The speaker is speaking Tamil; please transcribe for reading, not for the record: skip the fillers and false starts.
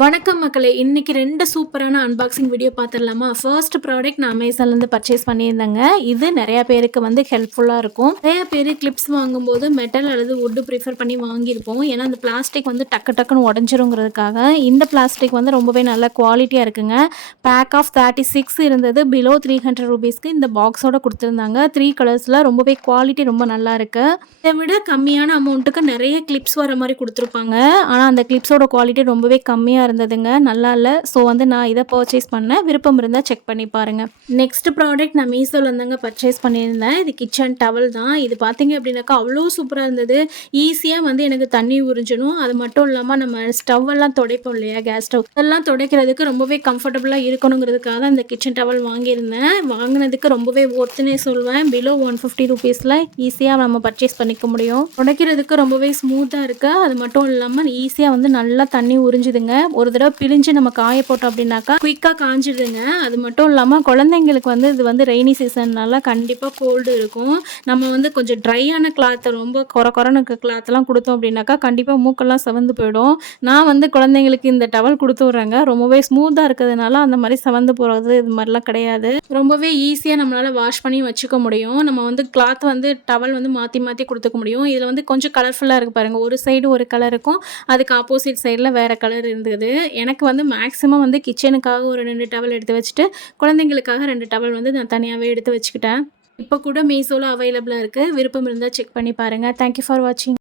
வணக்கம் மக்களே! இன்னைக்கு 2 சூப்பரான அன்பாக்சிங் வீடியோ பார்த்துடலாமா? ஃபர்ஸ்ட் ப்ராடக்ட் நான் அமேசான்லேருந்து பர்ச்சேஸ் பண்ணியிருந்தேங்க. இது நெறையா பேருக்கு வந்து ஹெல்ப்ஃபுல்லா இருக்கும். நெறைய பேரு கிளிப்ஸ் வாங்கும்போது மெட்டல் அல்லது வுட் ப்ரிஃபர் பண்ணி வாங்கியிருப்போம். ஏன்னா, அந்த பிளாஸ்டிக் வந்து டக்கு டக்குன்னு உடஞ்சிருங்கிறதுக்காக. இந்த பிளாஸ்டிக் வந்து ரொம்பவே நல்ல குவாலிட்டியா இருக்குங்க. பேக் ஆஃப் 36 இருந்தது. பிலோ ₹300க்கு இந்த பாக்ஸோட குடுத்துருந்தாங்க. 3 கலர்ஸ்ல ரொம்பவே குவாலிட்டி ரொம்ப நல்லா இருக்கு. இதை விட கம்மியான அமௌண்ட்டுக்கு நெறைய கிளிப்ஸ் வர மாரி குடுத்துருப்பாங்க. ஆனா, அந்த கிளிப்ஸோட குவாலிட்டி ரொம்பவே கம்மியா இருந்ததுங்க. நல்லா இல்ல. ஸோ வந்து நான் இதை பர்ச்சேஸ் பண்ணேன். விருப்பம் இருந்தால் செக் பண்ணி பாருங்க. நெக்ஸ்ட் ப்ராடக்ட் நான் மீஷோல தாங்க பர்ச்சேஸ் பண்ணியிருந்தேன். இது கிச்சன் டவல் தான். இது பார்த்தீங்க அப்படின்னாக்கா அவ்வளோ சூப்பராக இருந்தது. ஈஸியாக வந்து எனக்கு தண்ணி உறிஞ்சணும். அது மட்டும் இல்லாமல் நம்ம ஸ்டவ் எல்லாம் துடைப்போம் இல்லையா, கேஸ் ஸ்டவ் அதெல்லாம் துடைக்கிறதுக்கு ரொம்பவே கம்ஃபர்டபுளாக இருக்கணுங்கிறதுக்காக தான் இந்த கிச்சன் டவல் வாங்கியிருந்தேன். வாங்கினதுக்கு ரொம்பவே ஒர்த்துனே சொல்வேன். பிலோ ₹150ல ஈஸியாக நம்ம பர்ச்சேஸ் பண்ணிக்க முடியும். துடைக்கிறதுக்கு ரொம்பவே ஸ்மூத்தாக இருக்கு. அது மட்டும் இல்லாமல் ஈஸியாக வந்து நல்லா தண்ணி உறிஞ்சுதுங்க. ஒரு தடவை பிழிஞ்சு நம்ம காய போட்டோம் அப்படின்னாக்கா குயிக்காக காஞ்சிடுதுங்க. அது மட்டும் இல்லாமல் குழந்தைங்களுக்கு வந்து இது வந்து ரெய்னி சீசன்னால கண்டிப்பாக கோல்டு இருக்கும். நம்ம வந்து கொஞ்சம் ட்ரையான கிளாத்தை ரொம்ப கொரன்னு கிளாத்லாம் கொடுத்தோம் அப்படின்னாக்கா கண்டிப்பாக மூக்கெல்லாம் செவந்து போயிடும். நான் வந்து குழந்தைங்களுக்கு இந்த டவல் கொடுத்து விட்றேங்க. ரொம்பவே ஸ்மூத்தாக இருக்கிறதுனால அந்த மாதிரி செவந்து போகிறது இது மாதிரிலாம் கிடையாது. ரொம்பவே ஈஸியாக நம்மளால் வாஷ் பண்ணி வச்சுக்க முடியும். நம்ம வந்து கிளாத் வந்து டவல் வந்து மாற்றி மாற்றி கொடுத்துக்க முடியும். இதில் வந்து கொஞ்சம் கலர்ஃபுல்லாக இருக்குது பாருங்கள். ஒரு சைடு ஒரு கலர் இருக்கும், அதுக்கு ஆப்போசிட் சைடில் வேறு கலர் இருந்தது. எனக்கு வந்து மேக்ஸிமம் வந்து கிச்சனுக்காக ஒரு 2 டவல் எடுத்து வச்சுட்டு குழந்தைங்களுக்காக 2 டவல் வந்து நான் தனியாகவே எடுத்து வச்சுக்கிட்டேன். இப்போ கூட மீஷோவில் அவைலபிளாக இருக்குது. விருப்பம் இருந்தால் செக் பண்ணி பாருங்கள். தேங்க்யூ ஃபார் வாட்சிங்.